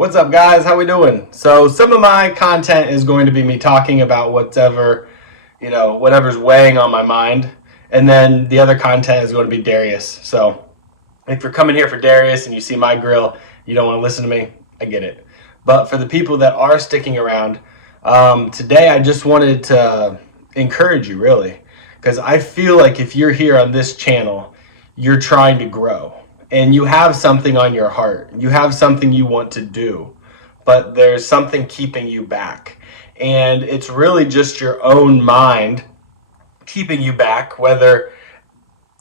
What's up, guys? How we doing? So some of my content is going to be me talking about whatever's weighing on my mind, and then the other content is going to be Darius. So if you're coming here for Darius and you see my grill, you don't want to listen to me, I get it. But for the people that are sticking around, today I just wanted to encourage you, really, because I feel like if you're here on this channel, you're trying to grow and you have something on your heart. You have something you want to do, but there's something keeping you back. And it's really just your own mind keeping you back, whether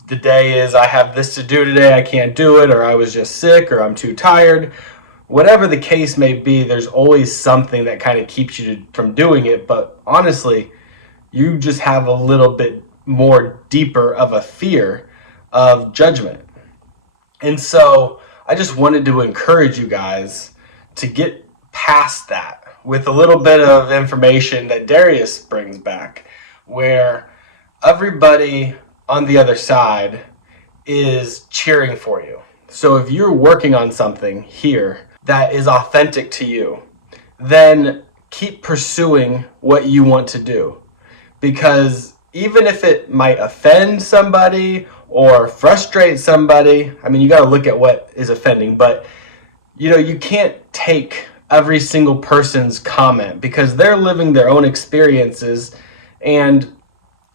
the day is I have this to do today, I can't do it, or I was just sick, or I'm too tired. Whatever the case may be, there's always something that kind of keeps you from doing it. But honestly, you just have a little bit more deeper of a fear of judgment. And so I just wanted to encourage you guys to get past that with a little bit of information that Darius brings back, where everybody on the other side is cheering for you. So if you're working on something here that is authentic to you, then keep pursuing what you want to do. Because even if it might offend somebody or frustrate somebody, I mean, you got to look at what is offending, but you can't take every single person's comment because they're living their own experiences, and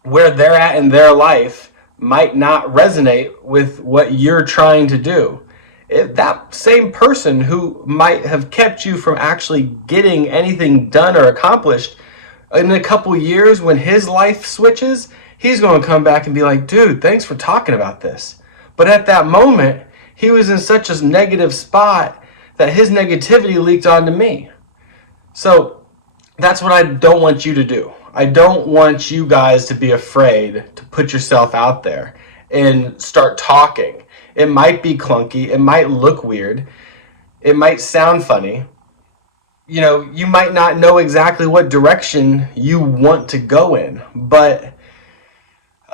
where they're at in their life might not resonate with what you're trying to do. If that same person who might have kept you from actually getting anything done or accomplished, in a couple years when his life switches, he's going to come back and be like, dude, thanks for talking about this. But at that moment, he was in such a negative spot that his negativity leaked onto me. So that's what I don't want you to do. I don't want you guys to be afraid to put yourself out there and start talking. It might be clunky. It might look weird. It might sound funny. You might not know exactly what direction you want to go in, but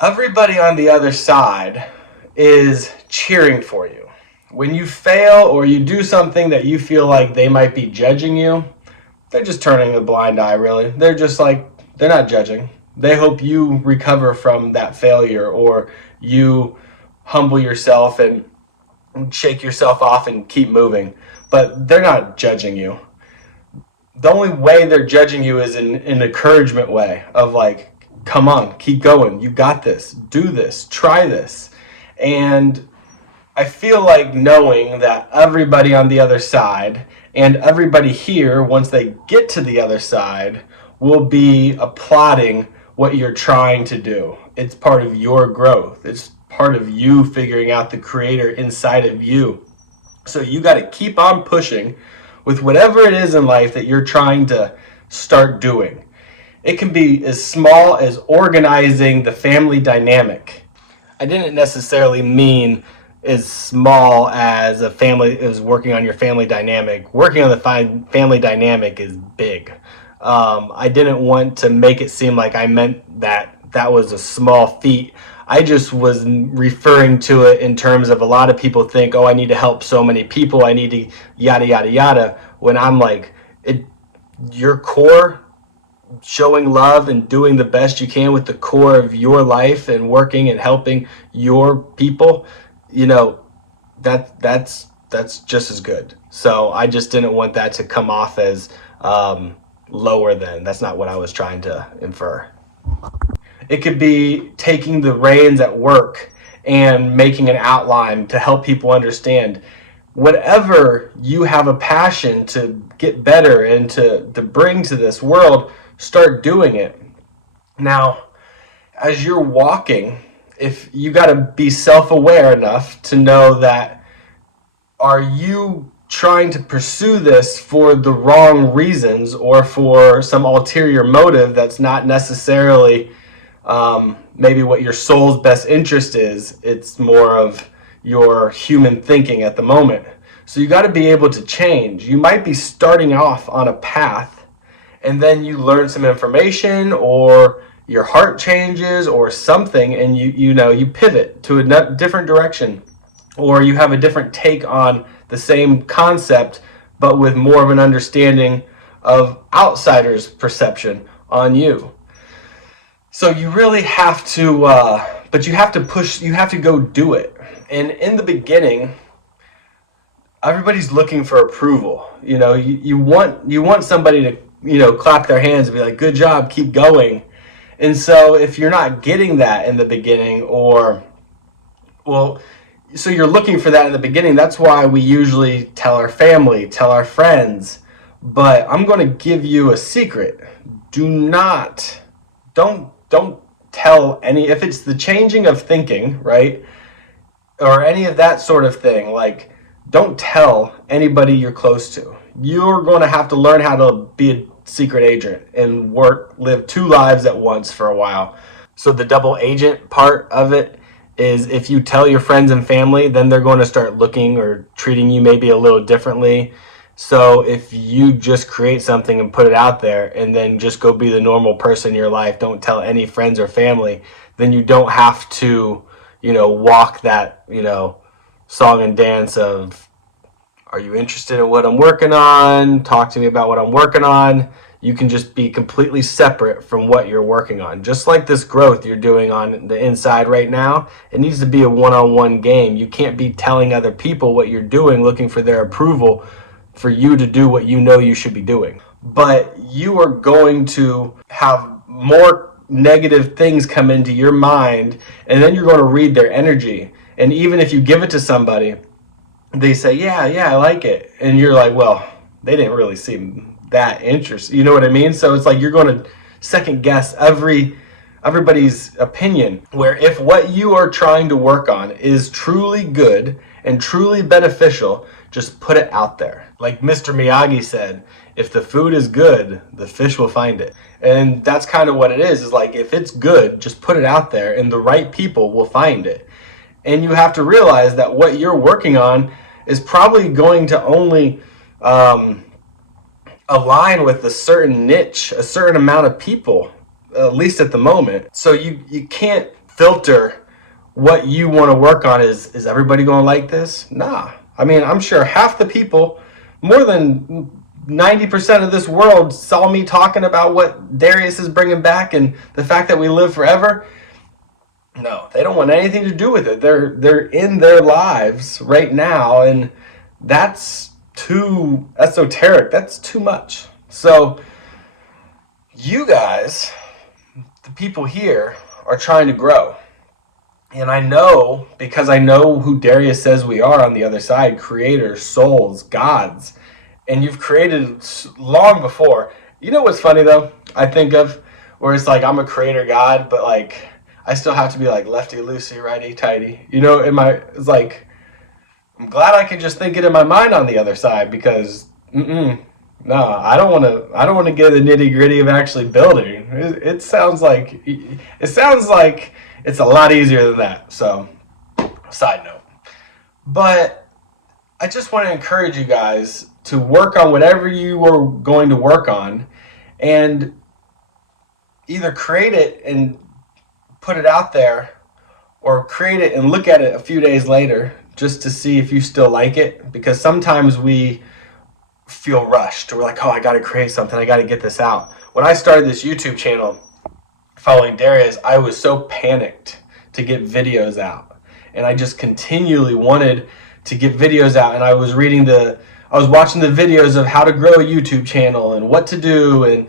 everybody on the other side is cheering for you. When you fail or you do something that you feel like they might be judging you, they're just turning a blind eye, really. They're just like, they're not judging. They hope you recover from that failure, or you humble yourself and shake yourself off and keep moving. But they're not judging you. The only way they're judging you is in an encouragement way of like, come on, keep going. You got this. Do this. Try this. And I feel like knowing that everybody on the other side and everybody here, once they get to the other side, will be applauding what you're trying to do. It's part of your growth. It's part of you figuring out the creator inside of you. So you got to keep on pushing with whatever it is in life that you're trying to start doing. It can be as small as organizing the family dynamic. I didn't necessarily mean as small as a family is working on your family dynamic. Working on the family dynamic is big. I didn't want to make it seem like I meant that was a small feat. I just was referring to it in terms of a lot of people think, oh, I need to help so many people. I need to yada, yada, yada. When I'm like, your core, showing love and doing the best you can with the core of your life and working and helping your people, that's just as good. So I just didn't want that to come off as lower than. That's not what I was trying to infer. It could be taking the reins at work and making an outline to help people understand. Whatever you have a passion to get better and to bring to this world, start doing it. Now, as you're walking, if you got to be self-aware enough to know that, are you trying to pursue this for the wrong reasons or for some ulterior motive that's not necessarily maybe what your soul's best interest is? It's more of your human thinking at the moment. So you got to be able to change. You might be starting off on a path and then you learn some information, or your heart changes or something, and you pivot to a different direction, or you have a different take on the same concept, but with more of an understanding of outsiders' perception on you. So you really have to, but you have to push, you have to go do it. And in the beginning, everybody's looking for approval. You want somebody to, clap their hands and be like, good job, keep going. And so if you're not getting that in the beginning, so you're looking for that in the beginning, that's why we usually tell our family, tell our friends. But I'm going to give you a secret. Don't tell any, if it's the changing of thinking, right? Or any of that sort of thing, like, don't tell anybody you're close to. You're going to have to learn how to be a secret agent and live two lives at once for a while. So the double agent part of it is, if you tell your friends and family, then they're going to start looking or treating you maybe a little differently. So if you just create something and put it out there and then just go be the normal person in your life, don't tell any friends or family, then you don't have to, walk that, song and dance of, are you interested in what I'm working on? Talk to me about what I'm working on. You can just be completely separate from what you're working on. Just like this growth you're doing on the inside right now, it needs to be a one-on-one game. You can't be telling other people what you're doing, looking for their approval for you to do what you know you should be doing. But you are going to have more negative things come into your mind, and then you're going to read their energy. And even if you give it to somebody, they say, yeah, I like it. And you're like, well, they didn't really seem that interested. You know what I mean? So it's like you're going to second guess everybody's opinion, where if what you are trying to work on is truly good and truly beneficial, just put it out there. Like Mr. Miyagi said, if the food is good, the fish will find it. And that's kind of what it is like, if it's good, just put it out there and the right people will find it. And you have to realize that what you're working on is probably going to only align with a certain niche, a certain amount of people, at least at the moment. So you can't filter what you want to work on. Is everybody going to like this? Nah. I mean, I'm sure half the people, more than 90% of this world, saw me talking about what Darius is bringing back and the fact that we live forever. No, they don't want anything to do with it. They're in their lives right now, and that's too esoteric. That's too much. So you guys, the people here, are trying to grow. And I know, because I know who Darius says we are on the other side, creators, souls, gods. And you've created long before. You know what's funny though? I think of where it's like, I'm a creator god, but like, I still have to be like lefty loosey, righty tighty. It's like, I'm glad I can just think it in my mind on the other side, because no, I don't want to get the nitty gritty of actually building. It sounds like it's a lot easier than that. So, side note. But I just want to encourage you guys to work on whatever you are going to work on, and either create it and put it out there, or create it and look at it a few days later just to see if you still like it. Because sometimes we feel rushed. We're like, oh, I got to create something. I got to get this out. When I started this YouTube channel following Darius, I was so panicked to get videos out. And I just continually wanted to get videos out. And I was watching the videos of how to grow a YouTube channel and what to do. And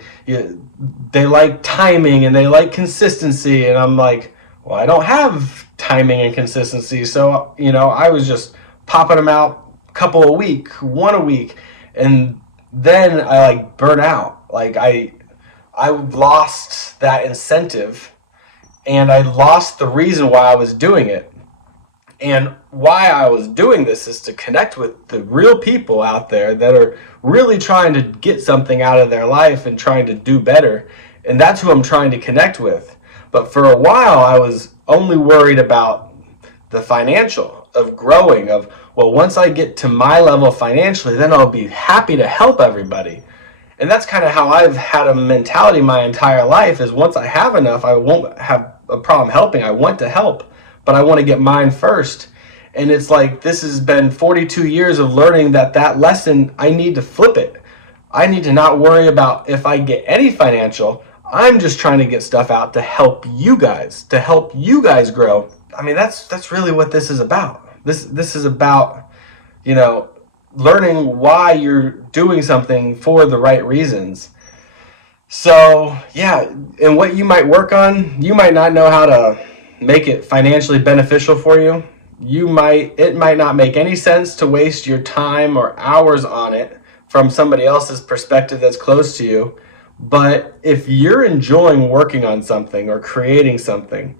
they like timing and they like consistency. And I'm like, well, I don't have timing and consistency. So, I was just popping them out a couple a week, one a week. And then I burn out. I lost that incentive, and I lost the reason why I was doing it. And why I was doing this is to connect with the real people out there that are really trying to get something out of their life and trying to do better. And that's who I'm trying to connect with. But for a while, I was only worried about the financial, of growing, of, well, once I get to my level financially, then I'll be happy to help everybody. And that's kind of how I've had a mentality my entire life, is once I have enough, I won't have a problem helping. I want to help, but I want to get mine first. And it's like, this has been 42 years of learning that lesson, I need to flip it. I need to not worry about if I get any financial. I'm just trying to get stuff out to help you guys grow. I mean, that's really what this is about. This is about, you know, learning why you're doing something for the right reasons. So, yeah, and what you might work on, you might not know how to make it financially beneficial for you. It might not make any sense to waste your time or hours on it from somebody else's perspective that's close to you. But if you're enjoying working on something or creating something,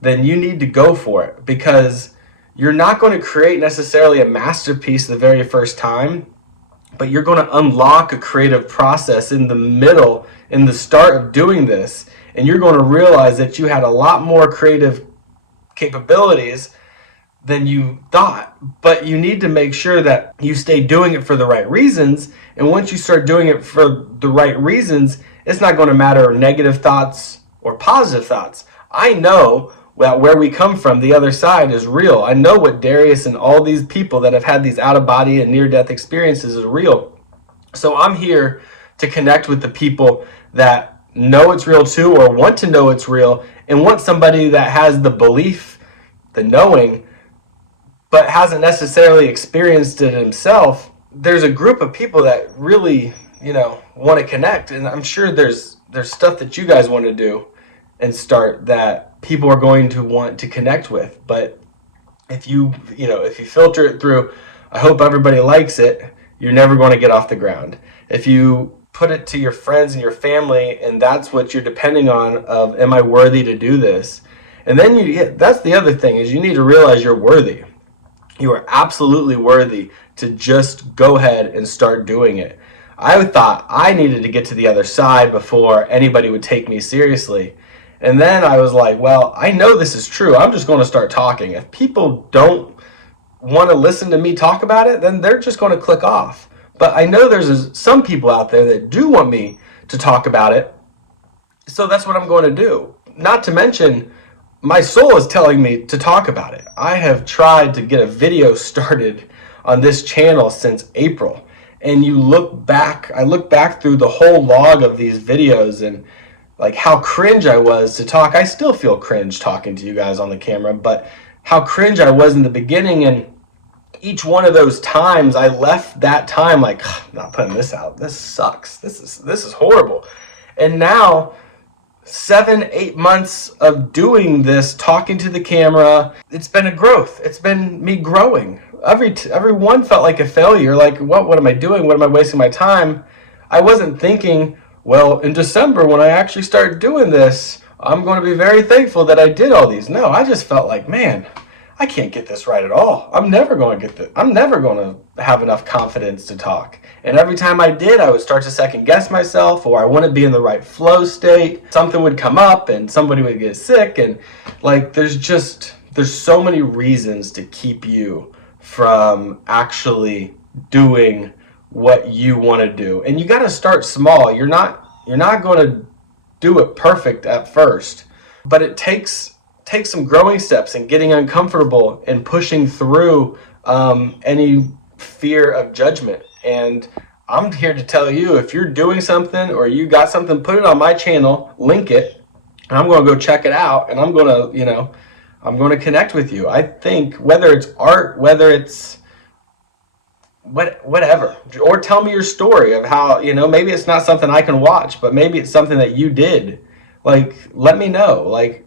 then you need to go for it, because you're not going to create necessarily a masterpiece the very first time, but you're going to unlock a creative process in the middle, in the start of doing this, and you're going to realize that you had a lot more creative capabilities than you thought. But you need to make sure that you stay doing it for the right reasons, and once you start doing it for the right reasons, it's not going to matter negative thoughts or positive thoughts. I know that where we come from, the other side, is real. I know what Darius and all these people that have had these out-of-body and near-death experiences is real. So I'm here to connect with the people that know it's real too, or want to know it's real, and want somebody that has the belief, the knowing, but hasn't necessarily experienced it himself. There's a group of people that really, want to connect, and I'm sure there's stuff that you guys want to do and start that people are going to want to connect with. But if you filter it through, I hope everybody likes it, you're never going to get off the ground. If you put it to your friends and your family, and that's what you're depending on, of, am I worthy to do this? And then that's the other thing, is you need to realize you're worthy. You are absolutely worthy to just go ahead and start doing it. I thought I needed to get to the other side before anybody would take me seriously. And then I was like, well, I know this is true. I'm just going to start talking. If people don't want to listen to me talk about it, then they're just going to click off. But I know there's some people out there that do want me to talk about it. So that's what I'm going to do. Not to mention, my soul is telling me to talk about it. I have tried to get a video started on this channel since April. And I look back through the whole log of these videos, and like how cringe I was to talk. I still feel cringe talking to you guys on the camera, but how cringe I was in the beginning. And each one of those times, I left that time like, I'm not putting this out. This sucks. This is horrible. And now, 7-8 months of doing this, talking to the camera, it's been a growth. It's been me growing. Everyone felt like a failure. Like, what am I doing? What am I wasting my time? I wasn't thinking, well, in December, when I actually start doing this, I'm going to be very thankful that I did all these. No, I just felt like, man, I can't get this right at all. I'm never going to have enough confidence to talk. And every time I did, I would start to second guess myself, or I wouldn't be in the right flow state. Something would come up and somebody would get sick. And like, there's so many reasons to keep you from actually doing what you want to do. And you got to start small. You're not going to do it perfect at first, but it takes some growing steps and getting uncomfortable and pushing through any fear of judgment. And I'm here to tell you, if you're doing something or you got something, put it on my channel, link it, and I'm going to go check it out, and I'm going to connect with you. I think whether it's art, whether it's whatever, or tell me your story of how, maybe it's not something I can watch, but maybe it's something that you did. Like, let me know. Like,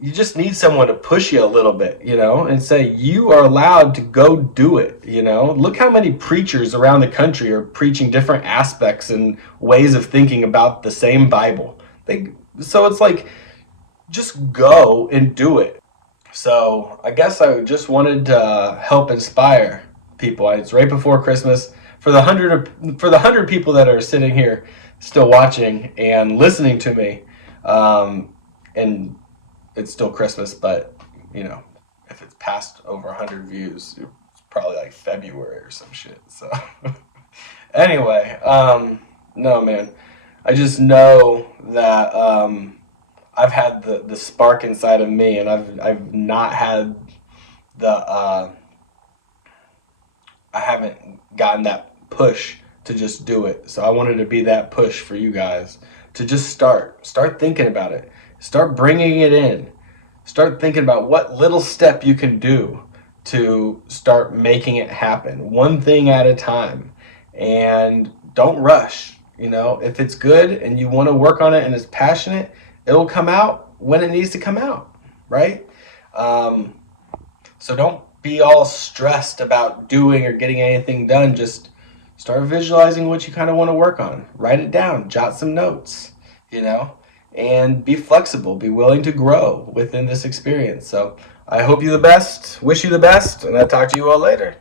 you just need someone to push you a little bit, and say, you are allowed to go do it. Look how many preachers around the country are preaching different aspects and ways of thinking about the same Bible. So it's like, just go and do it. So I guess I just wanted to help inspire people. It's right before Christmas. For the 100 people that are sitting here still watching and listening to me, and it's still Christmas, but if it's past over 100 views, it's probably like February or some shit. So anyway, no, man, I just know that I've had the spark inside of me, and I've not had I haven't gotten that push to just do it. So I wanted to be that push for you guys to just start thinking about it, start bringing it in, start thinking about what little step you can do to start making it happen, one thing at a time. And don't rush. If it's good and you want to work on it and it's passionate, it'll come out when it needs to come out, right? So don't be all stressed about doing or getting anything done. Just start visualizing what you kind of want to work on. Write it down, jot some notes, you know, and be flexible, be willing to grow within this experience. So I hope you the best, wish you the best, and I'll talk to you all later.